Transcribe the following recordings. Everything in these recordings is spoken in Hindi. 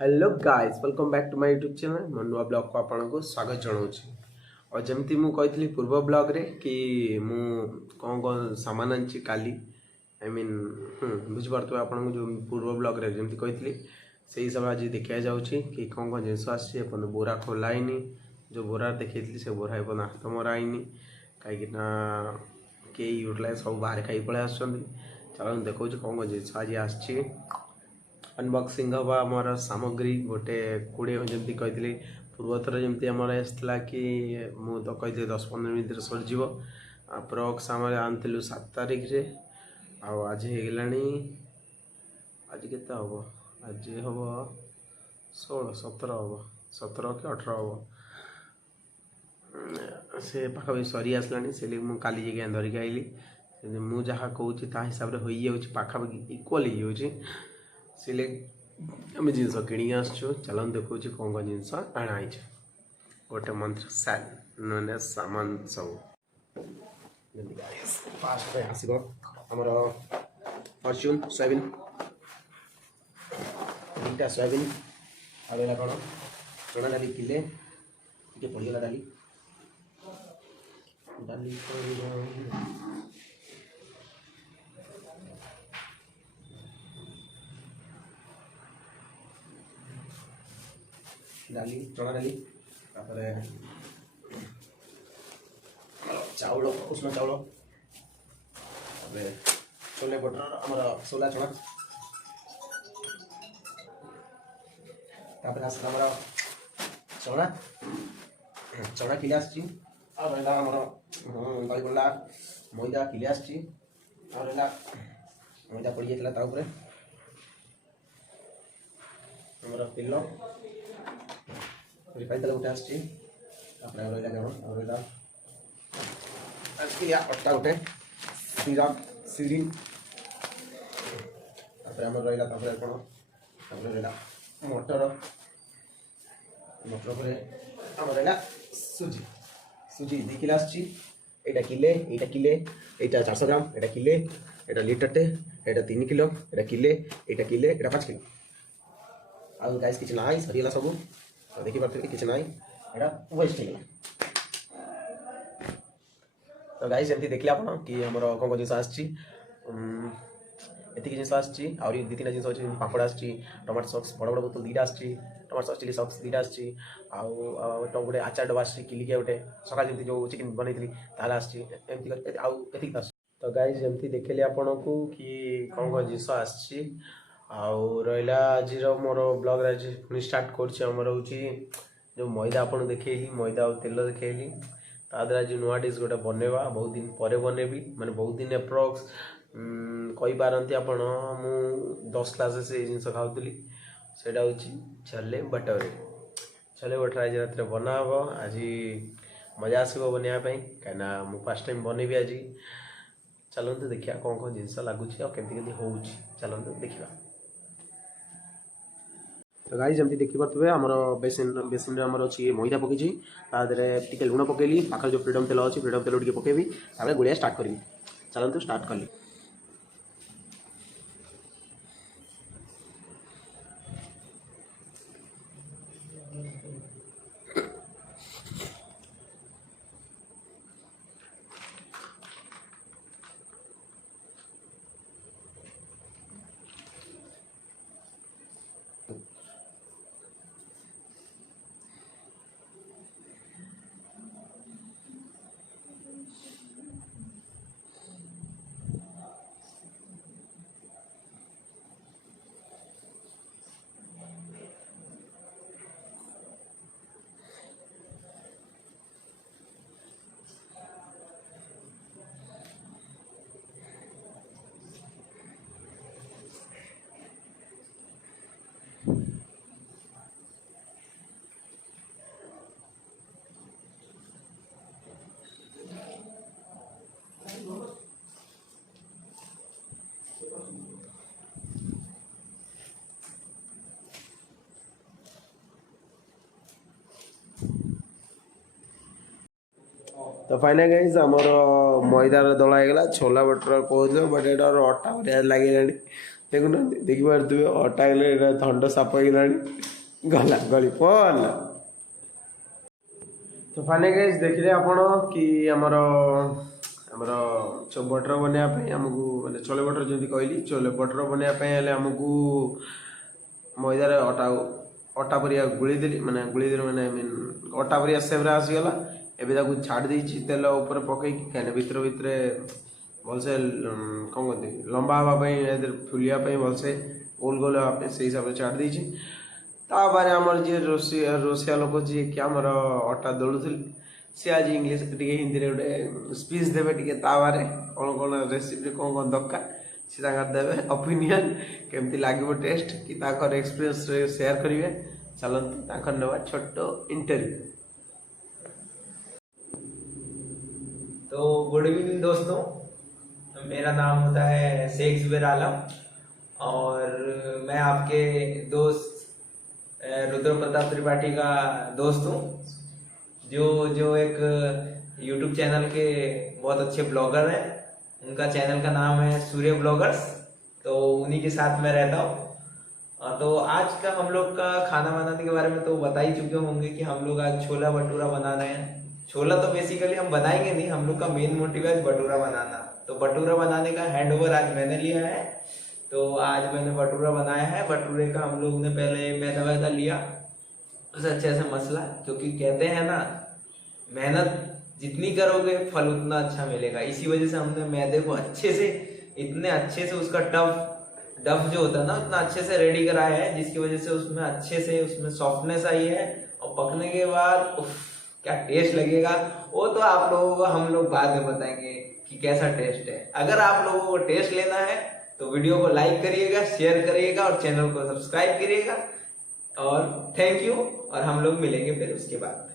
Hello guys welcome back to my YouTube channel मो नुआ ब्लॉग को आपको स्वागत जनाऊँगी। और जमती मु कही पूर्व ब्लॉग रे कि मु कौन कौन सामान आनी काली आई मीन बुझीपे आपको जो पूर्व ब्लॉग रे जमती कही से सब आज देखा जाऊँगी कि कौन कौन जिनस आसी बोरा खोलाइनी जो बोरा देखी से बोरा एपन हाथ मराइनी कहीं कई यूटिलाइज सब बाहर खाई पलि आस चलो देखो कौन कौन जिनस आज आसी अनबॉक्सिंग हवा आमर सामग्री गोटे 20 जमी कही पूर्वथर जमी आम आसला कि मुझे तो कही 10-15 मिनट सरजी अप्रक्स आम आनलु 7 तारिख रे आज होगा आज के हम आज हम 16-17 हम 17 कि 18 हम से पाखापी सरी आसला से मुझे काली जगह धरिक आइली मुझे जहाँ कहूँ हिसाब से हो पाखापाखि इक्वाल से आम जिनस कि आसचु चलो देखो कौन कौन जिनस आणाई गोटे मंत्र सैल ना सामान सब फास्ट आसो आमर फर्चून सोयाबीन दुईटा सोयाबीन आगे कौन चना डाली किले पड़गला डाली डाली डाली चना डाली चाउल उष्ण चाउल छोले बटर आमर सोला चना आसला चना चना किले आमर दही पड़ा मैदा किले आसला मैदा पड़ जाता आमर तेल रिफाइन तेल गोटे आसला अटा गोटे सीरा सीरी आम रहा कौन रहा मटर मटर पर आम रहा सुजी सुजी 2 किलो आटा किले यहाँ 400 ग्राम यहाँ किले यहाँ लिटरटे यहाँ 3 किलो यहाँ किले यहाँ किले यहाँ 5 किलो आउ गाइस किसी ना सरीगला सब देखी पार्थे किसी ना यहाँ वेस्ट हो तो गाइस जमी देखले आप कि आमर कौन कौन जिन आसती जिनस आसती 2-3 जिन अच्छी पापड़ आसची टमाटो सॉक्स बड़ बड़ बोतल 2टा आसची टमाटो सॉक्स चिली सॉक्स 2टा आसची गोटे आचार डबा आसची किलिकिया गोटे सकाल जमी जो चिकेन बनई आसची एमती तो गाइस जमी देखिए आपन को कि कौन कौन जिनस आसची रहा आज मोर ब्लॉग आज पुणी स्टार्ट करमर हूँ जो मैदा आपको देखली मैदा और तेल देखली तादर आज नुआ डिश गोटे बनवा बहुत दिन पर बनैबी माने बहुत दिन एप्रोक्स कही पारती आप 10 क्लास से जिन खाऊली से छोले भटूरे छोले भटूरे आज रात बना हम आज मजा आसो बनवाई कहीं मुझे फर्स्ट टाइम बनैबी आज चलते देखिए कौन कौन जिनस लगुच केमती हो चलते देखा तो गाइस जमी देखिपे आमर बेसिन आमर अच्छी मैदा पकई टे लुण पकेली पाखे जो फ्रीडम तेल अच्छी फ्रीडम तेल टे पकेबी गुड़िया स्टार्ट करी चलते स्टार्ट कली तो फाइनल गाइस आमर मैदार दला होगा छोला बटर कहते बट ये अटा बढ़िया लगे देखुना देखिपे अटा थंड साप गला गली पला। तो फाइनली गाइस देखिले आपण कि हमर बटर बनाया आमको मैंने छोले बटर जमी कहली छोले बटर बनाया आमको मैदार अटा परिया गुड़ीदेली मैंने गुड़ीदेली मैंने मीन अटा परिया सेव्रे आसीगला एवं छाड़ देती तेल उपर पकई कहीं भितर भितर भलसे कौन कहते लंबा हाँवाई फुलिया भलसे गोल गोल हाँपे से हिसाब से छाड़ देती तापर आमर जी रोसिया लोक जी कि आमर अटा दलुल सी आज इंग्लीश हिंदी में गोटे स्पीच देवे टे तावे कौन कौन रेसिपी कौन कौन दरकार सी देवे ओपिनियन केमती लगे टेस्ट कि एक्सपीरियंस शेयर करेंगे चलते ना छोट इंटरव्यू। तो गुड इवनिंग दोस्तों, मेरा नाम होता है शेख जुबैर आलम और मैं आपके दोस्त रुद्र प्रताप त्रिपाठी का दोस्त हूँ जो एक YouTube चैनल के बहुत अच्छे ब्लॉगर हैं। उनका चैनल का नाम है सूर्य ब्लॉगर्स, तो उन्हीं के साथ मैं रहता हूँ। तो आज का हम लोग का खाना बनाने के बारे में तो बता ही चुके होंगे कि हम लोग आज छोला भटूरा बना रहे हैं। छोला तो बेसिकली हम बनाएंगे नहीं, हम लोग का मेन मोटिव है भटूरा बनाना। तो भटूरा बनाने का हैंडओवर आज मैंने लिया है। तो आज मैंने भटूरा बनाया है। भटूरे का हम लोग ने पहले मैदा वैदा लिया, उसे अच्छे से मसला, क्योंकि कहते हैं ना मेहनत जितनी करोगे फल उतना अच्छा मिलेगा। इसी वजह से हमने मैदे को अच्छे से इतने अच्छे से उसका डफ जो होता है ना उतना अच्छे से रेडी कराया है, जिसकी वजह से उसमें अच्छे से उसमें सॉफ्टनेस आई है। और पकने के बाद क्या टेस्ट लगेगा वो तो आप लोगों को हम लोग बाद में बताएंगे कि कैसा टेस्ट है। अगर आप लोगों को टेस्ट लेना है तो वीडियो को लाइक करिएगा, शेयर करिएगा और चैनल को सब्सक्राइब करिएगा। और थैंक यू, और हम लोग मिलेंगे फिर उसके बाद।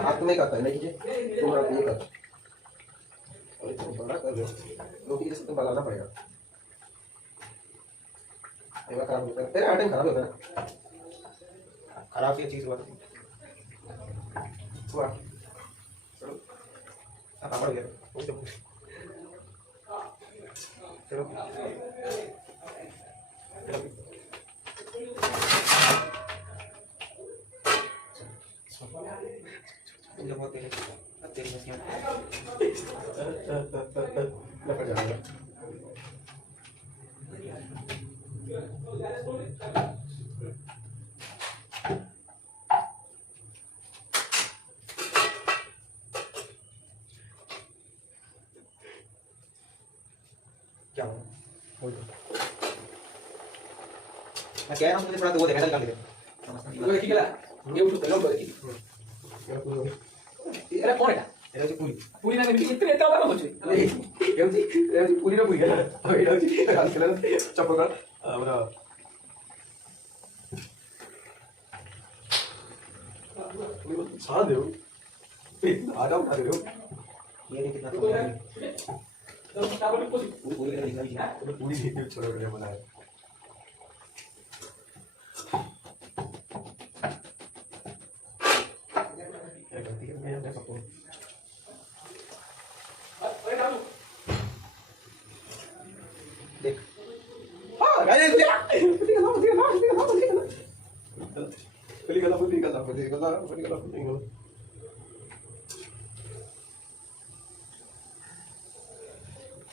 हाथ में करता है नहीं कीजिए, तुम ये कर बड़ा कर दो, रोटी जैसे तुम बनाना पड़ेगा। खराब होता है तेरा आइटम, खराब होता है, खराब की चीज हुआ चलो अब बढ़ गया चलो क्या मैं कह रहा हूँ थोड़ा तो वो देखा निकाल दे वो देखिए ये उठ लो देखिए अरे कौन है एरा जो पूरी पूरी ना मिली इतने इतना बार होचे ये पूरी ना पूरी है एरा जो काल खेला चपका हमरा सारा दे आ जाओ उठा दे ये कितना पूरी छोले भटूरे बनाए। देख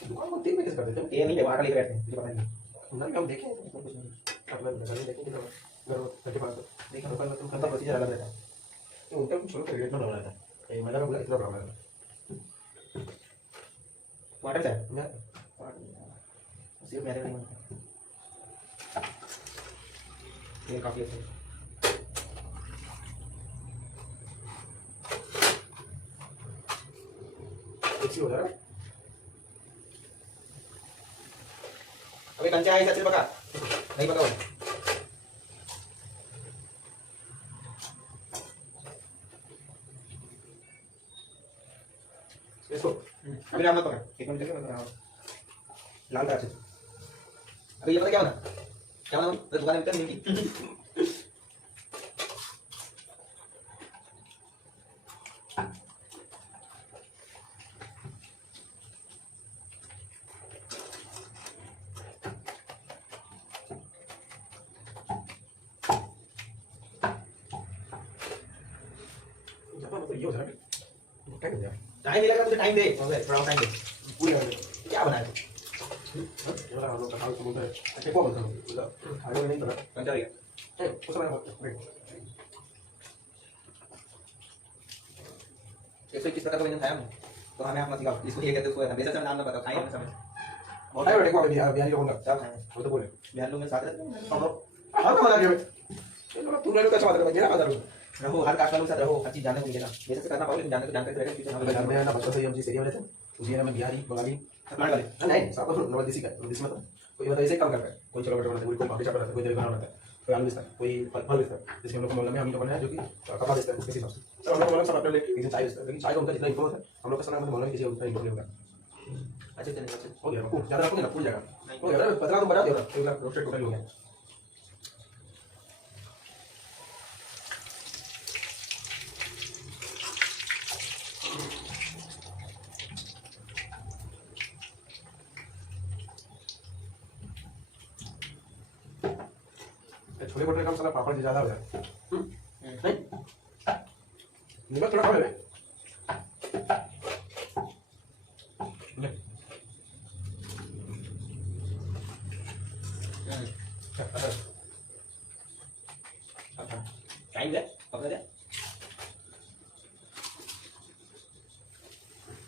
दुकान को 3 में कैसे कर देते हैं? ये नहीं है, वहाँ का लेकर बैठते हैं, तुझे पता नहीं है। नहीं हम देखें कुछ नहीं अपना लगाने देखेंगे तो घर थर्टी पास देखा दुकान में तुम खत्म प्रोसीजर अलग रहता है। तो उनका कुछ छोटा रेट में बनाया था ये मैंने बोला इतना बनाया था टमाटर से मैं सिर्फ मेरे नहीं बनता। ये काफी अच्छा है। कुछ हो रहा है अभी कंचा है, सच में पका नहीं पका हुआ। इसको अभी राम मत पका, एक मिनट लगे मैं लाल करा से। अभी ये पता क्या होना, क्या होना तो दुकान में मिलता नहीं। तो ये हो जाएगा टाइम हो जाएगा टाइम नहीं लगा तुझे, टाइम दे थोड़ा टाइम दे। पूरी हो क्या बनाया तू? जाएगा हम लोग का हाल बोलते हैं अच्छा को बोलते हैं खाने में नहीं पड़ा कंचा रहेगा उस समय 121 प्रकार का व्यंजन खाया हमने, तो हमें आप मत सिखाओ। इसको ये कहते हैं, उसको बेशक नाम ना बताओ, खाएंगे हम समझ। बहुत है बेटे को बिहारी लोगों का सब खाएंगे, वो तो बोले बिहार लोग में साथ रहते हैं हम लोग। हाँ तो बता दिया ये लोग तुम लोग का अच्छा बात कर मेरा आदर रहो, हर कास्ट वालों के साथ रहो, हर चीज जानने को मिलेगा। बेशक से करना पाओगे, लेकिन जानने को जानते रहेगा, फ्यूचर घर नॉलेज में ना बचपन से ही हम जिस एरिया में रहते हैं उस एरिया में बिहारी बंगाली प्लांट वाले नहीं सब नॉर्मल देसी का देसी मतलब कोई मतलब ऐसे काम करता है कोई चलो बटर बनाता है कोई पापड़ी चाट बनाता है कोई दही बना बनाता है कोई आलू बेचता है कोई फल बेचता है जैसे हम लोग मोहल्ले में हम लोग बनाया जो कि कपड़ा बेचता है किसी हिसाब से सब हम लोग सब अपने लिए किसी चाय बेचता है लेकिन चाय का उनका जितना इम्पोर्ट है हम लोग का सामान मोहल्ले में किसी उतना इम्पोर्ट नहीं होगा अच्छे चले अच्छे। हो गया खूब ज्यादा रखोगे ना फूल जाएगा हो गया पतला तो बना दिया ना रोस्टेड टोटल हो गया छोले भटूरे का मसाला पापड़ ज्यादा हो जाए नहीं निमक थोड़ा कम है टाइम दे पकड़ दे।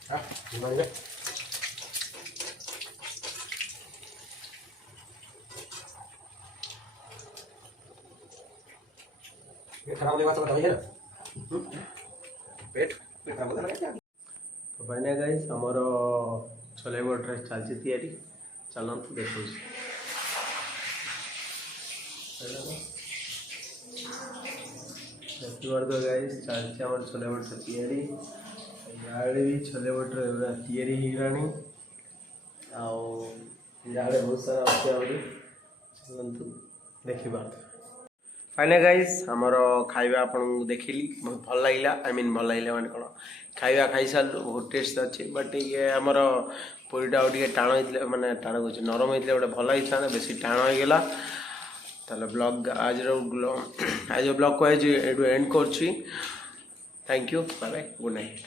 हाँ निमक दे खराब होने का सब दवाई है ना पेट पेट खराब होता है क्या? तो बने गाइस हमरो छोले भटूरे चलची तैयारी चलंतु देखो देखिए गाइस चलची हमर छोले भटूरे तैयारी याडे भी छोले भटूरे तैयारी ही गरानी आओ याडे बहुत सारा अच्छे आउरी चलंतु देखिबा फाइनल गाइस हमर खाइबा आपन देखिली बहुत भल लागिला आई मीन भल लागिला माने कोन खाइबा खाइ साल बहुत टेस्ट अच्छे बट ये हमर पूरीटा टिके टाण होइतले माने टाण को नरम होइतले गोटे भल होइछा बेसी टाण हो गेला ताले ब्लॉग आज ब्लॉग को आज एंड करछि thank you bye bye good night.